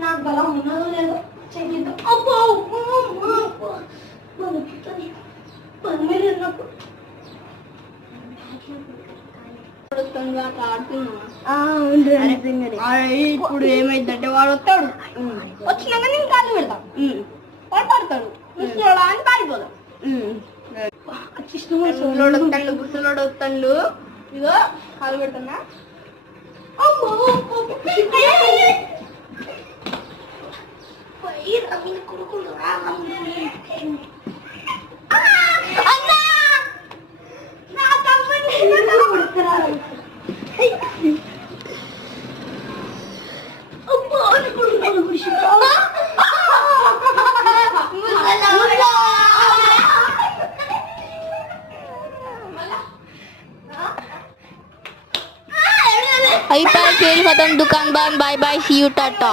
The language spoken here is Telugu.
నాకు బలం ఉన్నదో లేదో చెయ్యిద్దాం. అబ్బో ఇప్పుడు ఏమైందంటే వాడు వస్తాడు, వచ్చినాక నేను కాళ్ళు పెడతాం, వాడు పడతాడు, ముసలోడా అని పారిపోదాం. ముసలోడు వస్తాడు, ఇదో కాలు పెడుతున్నా. అయిపోయి, खेल खत्म, दुकान बंद, bye bye, see you, Tata.